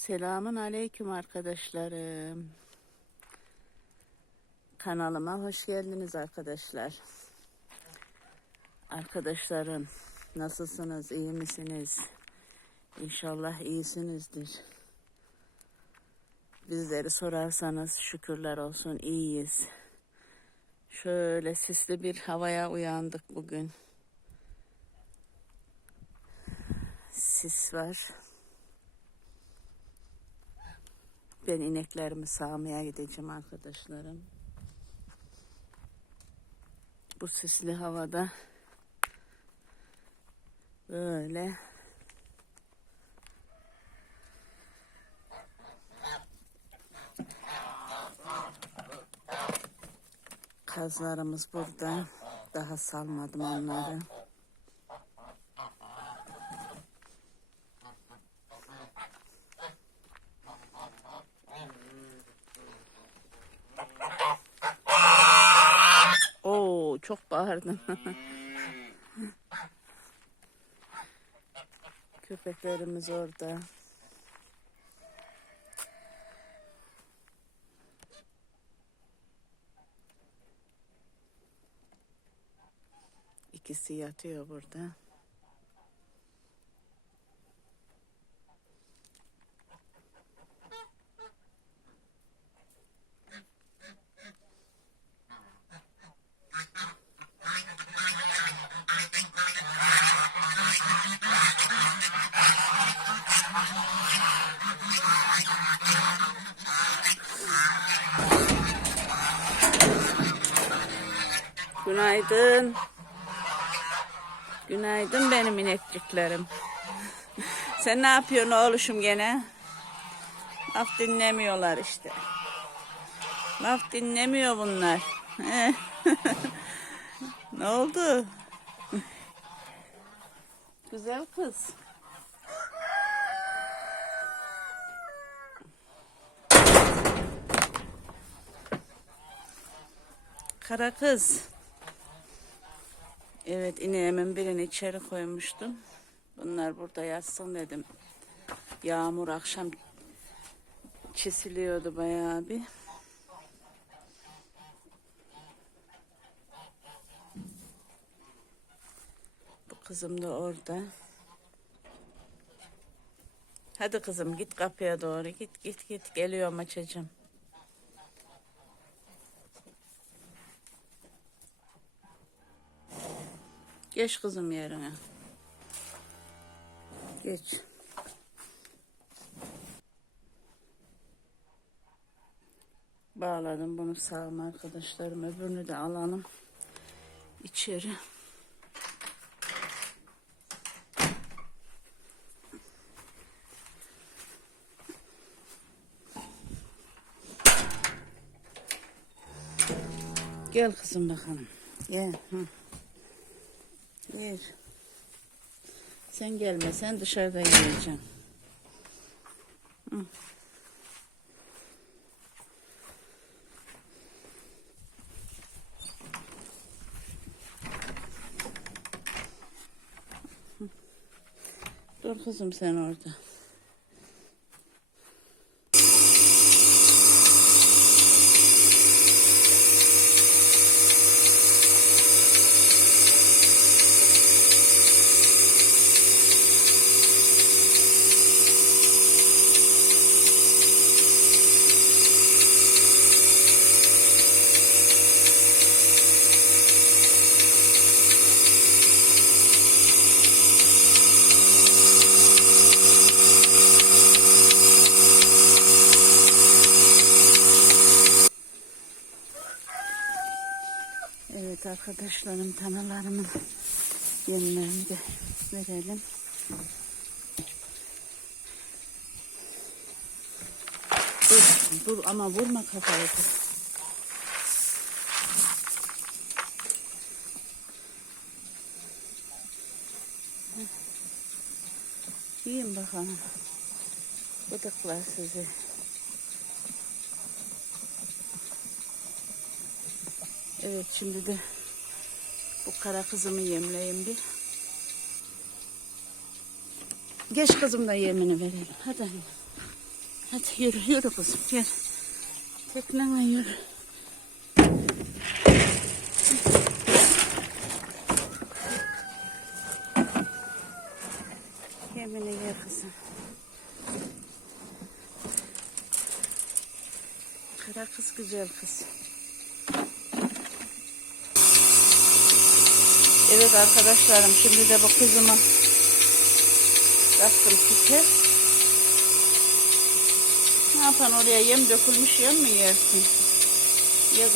Selamun aleyküm arkadaşlarım. Kanalıma hoş geldiniz arkadaşlar. Arkadaşlarım nasılsınız? iyi misiniz? İnşallah iyisinizdir. Bizleri sorarsanız şükürler olsun iyiyiz. Şöyle sisli bir havaya uyandık bugün. Sis var. Ben ineklerimi sağmaya gideceğim arkadaşlarım. Bu sisli havada böyle kazlarımız burada. Daha salmadım onları. Bağırdım. Köpeklerimiz orada. İkisi yatıyor burada. Günaydın. Günaydın benim inekçiklerim. Sen ne yapıyorsun oğluşum gene? Laf dinlemiyorlar işte. Laf dinlemiyor bunlar. ne oldu? Güzel kız. Kara kız. Evet ineğimin birini içeri koymuştum. Bunlar burada yatsın dedim. Yağmur akşam çisiliyordu bayağı bir. Bu kızım da orada. Hadi kızım git kapıya doğru git git git geliyorum açacağım. Geç kızım yerine. Geç. Bağladım bunu sağım arkadaşlarım. Öbürünü de alalım. içeri. Gel kızım bakalım. Gel. Hı. Yer. Sen gelme, sen dışarıda yiyeceksin. Hı. Hı. Dur kızım sen orada. Evet arkadaşlarım tanalarımın yemlerini de verelim. Dur, dur ama vurma kafayı. dur. Yiyin bakalım. Bıdıklar sizi. Evet şimdi de bu kara kızımı yemleyeyim bir. Geç kızım da yemini verelim. Hadi anne. Hadi yürü yürü kızım gel. Teknene yürü. Yemini ye kızım. Kara kız güzel kız. Evet arkadaşlarım şimdi de bu kızıma Bastım süte. Ne yapan oraya yem dökülmüş yem mi yersin? Ye.